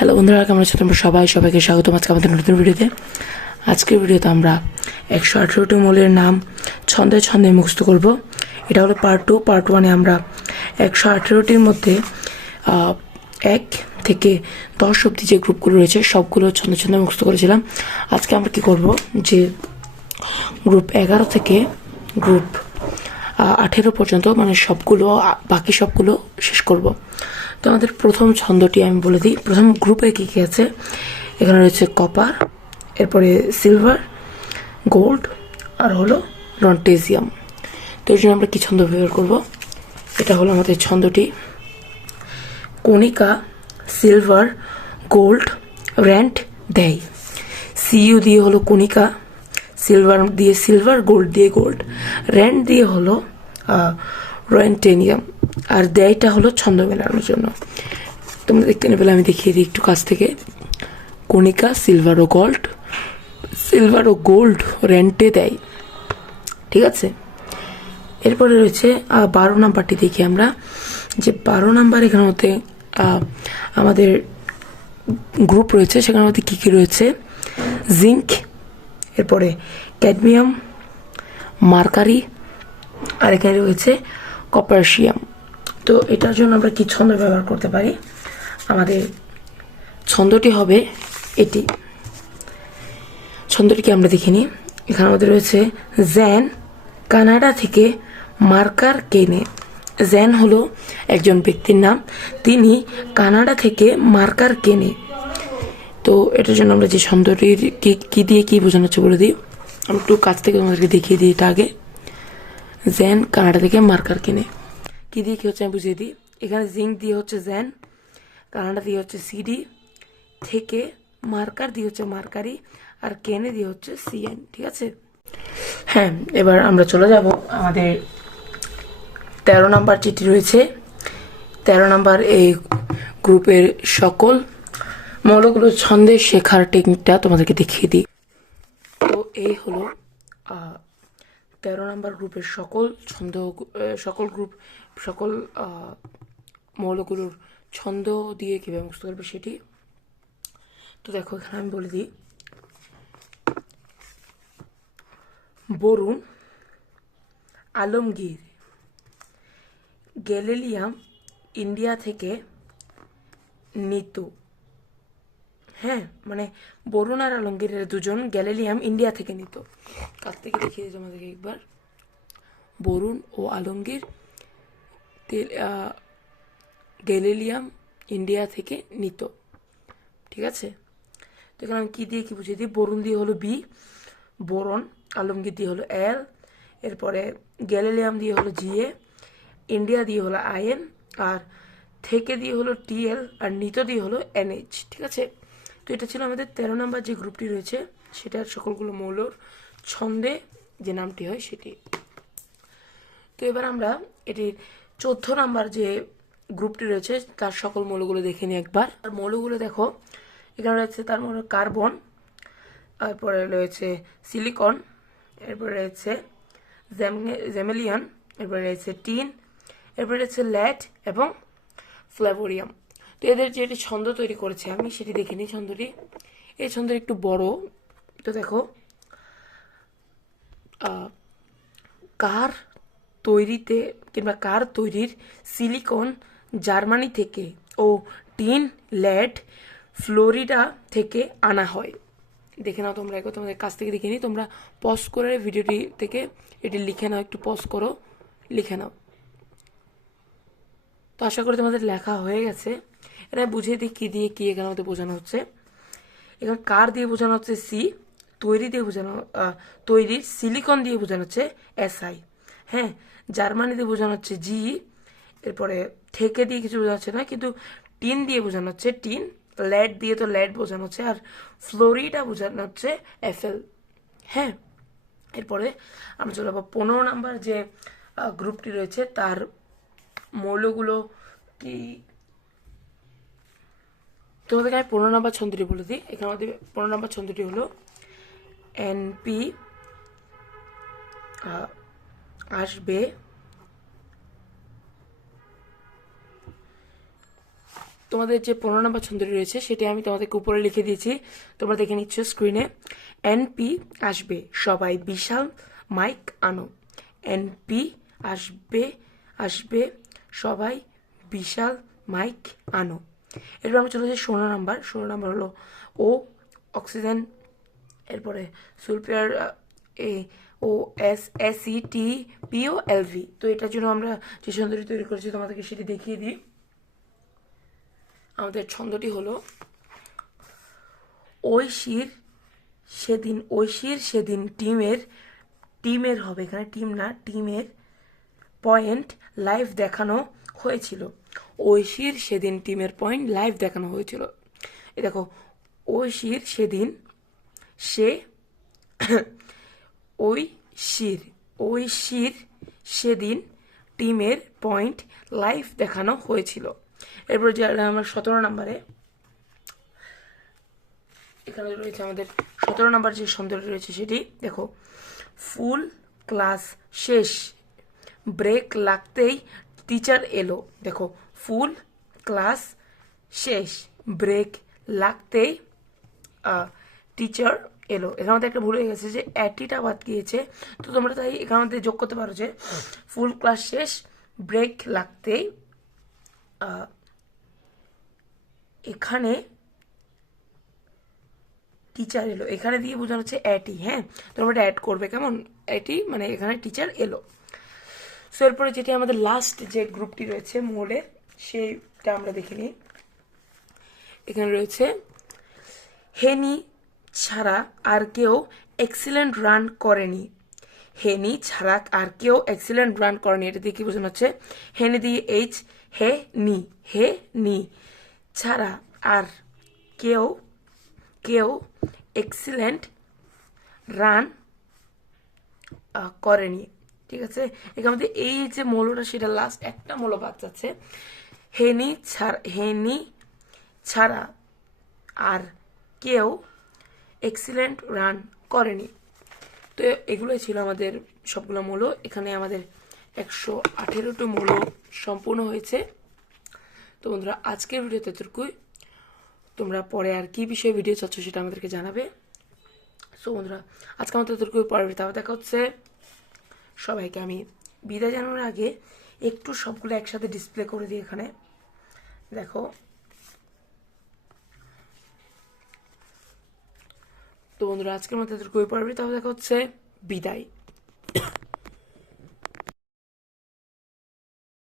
Hello বন্ধুরা, কেমন আছো তোমরা সবাইকে স্বাগতম আজকে আমাদের নতুন ভিডিওতে। আজকের ভিডিওতে আমরা 118টি মৌলের নাম ছন্দে ছন্দে মুখস্থ করব। এটা হলো পার্ট 2। পার্ট 1-এ আমরা 118টির মধ্যে 1 থেকে 10 অবধি যে গ্রুপগুলো রয়েছে সবগুলো ছন্দে ছন্দে মুখস্থ করেছিলাম। আজকে আমরা কি করব, যে গ্রুপ 11 থেকে গ্রুপ 18 পর্যন্ত, মানে সবগুলো, বাকি সবগুলো শেষ করব। তো আমাদের প্রথম ছন্দটি আমি বলে দিই। প্রথম গ্রুপে কী কী আছে, এখানে রয়েছে কপার, এরপরে সিলভার, গোল্ড, আর হলো রন্টেজিয়াম। তো এই জন্য আমরা কী ছন্দ ব্যবহার করব, এটা হলো আমাদের ছন্দটি কণিকা, সিলভার, গোল্ড, র্যান্ট দেয়। সিইউ দিয়ে হলো কণিকা, সিলভার দিয়ে সিলভার, গোল্ড দিয়ে গোল্ড, র্যান্ট দিয়ে হলো রয়েন্টেনিয়াম, আর দেয়টা হলো ছন্দ মেলানোর জন্য। তোমরা দেখতে নেবে, আমি দেখিয়ে দিই একটু কাছ থেকে। কণিকা, সিলভার ও গোল্ড রেন্টে দেয়, ঠিক আছে। এরপরে রয়েছে 12 নাম্বারটি দেখি আমরা, যে 12 নাম্বার এখানের মধ্যে আমাদের গ্রুপ রয়েছে, সেখানের মধ্যে কী কী রয়েছে, জিঙ্ক, এরপরে ক্যাডমিয়াম, মার্কারি, আর এখানে রয়েছে কপারশিয়াম। তো এটার জন্য আমরা কি ছন্দ ব্যবহার করতে পারি, আমাদের ছন্দটি হবে এটি। ছন্দটিকে আমরা দেখিনি। এখানে আমাদের রয়েছে জ্যান কানাডা থেকে মার্কার কেনে। জ্যান হলো একজন ব্যক্তির নাম, তিনি কানাডা থেকে মার্কার কেনে। তো এটার জন্য আমরা যে ছন্দটির কি দিয়ে কি বোঝানো হচ্ছে বলে দিই। আমি একটু কাছ থেকে তোমাদেরকে দেখিয়ে দিই এটা আগে। জ্যান কানাডা থেকে মার্কার কেনে, কী দিয়ে কী হচ্ছে আমি বুঝিয়ে দিই। এখানে জিঙ্ক দিয়ে হচ্ছে জ্যান, কানাডা দিয়ে হচ্ছে সিডি, থেকে মার্কার দিয়ে হচ্ছে মার্কারি, আর কেনে দিয়ে হচ্ছে সিএন, ঠিক আছে। হ্যাঁ, এবার আমরা চলে যাব আমাদের 13 নাম্বার চিঠি রয়েছে। 13 নাম্বার এই গ্রুপের সকল মৌলগুলো ছন্দে শেখার টেকনিকটা তোমাদেরকে দেখিয়ে দিই। তো এই হলো 13 নাম্বার গ্রুপের সকল মৌলগুলোর ছন্দ দিয়ে কীভাবে মুখস্থ করবে সেটি। তো দেখো, এখানে আমি বলে দিই। বরুণ, আলমগীর, গ্যালিলিয়াম ইন্ডিয়া থেকে নিত। হ্যাঁ, মানে বরুণ আর আলমগীরের দুজন গ্যালিলিয়াম ইন্ডিয়া থেকে নিত। কাছ থেকে দেখিয়ে দিই তোমাদেরকে একবার। বরুণ ও আলমগীর গ্যালিলিয়াম ইন্ডিয়া থেকে নিত, ঠিক আছে। তো এখানে আমি কী দিয়ে কী বুঝিয়ে দিই। বরুণ দিয়ে হলো বি, বোরন, আলমগীর দিয়ে হলো এল, এরপরে গ্যালিলিয়াম দিয়ে হলো জিএ, ইন্ডিয়া দিয়ে হলো আইএন, আর থেকে দিয়ে হলো টিএল, আর নিত দিয়ে হলো এনএইচ, ঠিক আছে। তো এটা ছিল আমাদের 13 নম্বর যে গ্রুপটি রয়েছে, সেটার সকলগুলো মৌলর ছন্দে যে নামটি হয় সেটি। তো এবার আমরা এটির 14 নাম্বার যে গ্রুপটি রয়েছে তার সকল মৌলগুলো দেখে নিই একবার। আর মৌলগুলো দেখো, এখানে রয়েছে তার মধ্যে কার্বন, তারপরে রয়েছে সিলিকন, এরপরে রয়েছে জ্যামেলিয়ান, এরপরে রয়েছে টিন, এরপরে রয়েছে ল্যাড এবং ফ্লেভোরিয়াম। তো এদের যেটি ছন্দ তৈরি করেছে আমি সেটি দেখে নিই। ছন্দটি, এই ছন্দ একটু বড়। তো দেখো, কার তৈরির সিলিকন জার্মানি থেকে ও টিন ল্যাড ফ্লোরিডা থেকে আনা হয়। দেখে নাও তোমরা, একবার তোমাদের কাছ থেকে দেখে নিই। তোমরা পজ করে ভিডিওটি থেকে এটি লিখে নাও, একটু পজ করো, লিখে নাও। তো আশা করি তোমাদের লেখা হয়ে গেছে। এটা বুঝিয়ে দিই কী দিয়ে কী এখানে আমাদের বোঝানো হচ্ছে। এখানে কার দিয়ে বোঝানো হচ্ছে সি, তৈরির সিলিকন দিয়ে বোঝানো হচ্ছে এসআই। হ্যাঁ, জার্মানি দিয়ে বোঝানো হচ্ছে জি, এরপরে থেকে দিয়ে কিছু বোঝানো হচ্ছে না, কিন্তু টিন দিয়ে বোঝানো হচ্ছে টিন, ল্যাড দিয়ে তো ল্যাড বোঝানো হচ্ছে, আর ফ্লোরিডা বোঝানো হচ্ছে এফএল। হ্যাঁ, এরপরে আমরা চলে যাবো 15 নাম্বার যে গ্রুপটি রয়েছে তার মৌলগুলো কি। তোমাদেরকে আমি 15 নাম্বার ছন্দটি বলে দিই। এখানে আমাদের 15 নাম্বার ছন্দটি হলো এনপি আসবে তোমাদের যে 15 নম্বর ছন্দটি রয়েছে সেটি আমি তোমাদেরকে উপরে লিখে দিয়েছি, তোমরা দেখে নিচ্ছ স্ক্রিনে। এনপি আসবে সবাই বিশাল মাইক আনো। এনপি আসবে আসবে সবাই বিশাল মাইক আনো। এরপর আমরা চলে যাই 16 নাম্বার। 16 নাম্বার হলো ও অক্সিজেন, এরপরে sulphur, A O S S E T P O L V. তো এটার জন্য আমরা যে ছন্দটি তৈরি করেছি তোমাদেরকে সেটি দেখিয়ে দিই। আমাদের ছন্দটি হলো ঐশীর সেদিন টিমের হবে, এখানে টিম না, টিমের পয়েন্ট লাইভ দেখানো হয়েছিল। ঐশীর সেদিন টিমের পয়েন্ট লাইভ দেখানো হয়েছিল। এই দেখো, ঐশীর সেদিন সে ঐশীর সেদিন টিমের পয়েন্ট লাইভ দেখানো হয়েছিল। এরপর যে আমরা 17 নম্বরে, এখানে রয়েছে আমাদের 17 নম্বর যে ছন্দটি রয়েছে সেটি দেখো। ফুল ক্লাস শেষ, ব্রেক লাগতেই টিচার এলো। দেখো, ফুল ক্লাস শেষ, ব্রেক লাগতেই টিচার এলো। এখানে মধ্যে একটা ভুল হয়ে গেছে যে অ্যাটিটা বাদ গিয়েছে, তো তোমরা তাই এখানে মধ্যে যোগ করতে পারো যে ফুল ক্লাস শেষ, ব্রেক লাগতেই এখানে টিচার এলো। এখানে দিয়ে বোঝানো হচ্ছে অ্যাটি, হ্যাঁ, তোমরা এটা অ্যাড করবে কেমন, অ্যাটি মানে এখানে টিচার এলো। সো এরপরে যেটি আমাদের লাস্ট যে গ্রুপটি রয়েছে মোলের, সেইটা আমরা দেখে নিই। এখানে রয়েছে হেনি ছাড়া আর কেউ এক্সিলেন্ট রান করেনি। হেনি ছাড়া আর কেউ এক্সিলেন্ট রান করেনি, এটা দিয়ে কি বোঝানো হচ্ছে, হেনি দিয়ে এইচ, হে নি ছাড়া আর কেউ এক্সিলেন্ট রান করেনি। ঠিক আছে, এখান মধ্যে এই যে মৌলটা সেটা লাস্ট একটা মৌল বাদ যাচ্ছে। হেনি ছাড়া আর কেউ এক্সিলেন্ট রান করেনি। তো এগুলোই ছিল আমাদের সবগুলো মৌল। এখানে আমাদের 118টি মৌল সম্পূর্ণ হয়েছে। তো বন্ধুরা, আজকের ভিডিওতে এতটুকুই। তোমরা পরে আর কি বিষয়ে ভিডিও চাচ্ছ সেটা আমাদেরকে জানাবে। সো বন্ধুরা, আজকে আমাদের এতটুকুই, পরের ভিডিওতে দেখা হচ্ছে। সবাইকে আমি বিদায় জানানোর আগে একটু সবগুলো একসাথে ডিসপ্লে করে দিই। এখানে দেখো, তো বন্ধুরা আজকের মতো এতটুকুই, পরের ভিডিওতে দেখা হচ্ছে। বিদায়।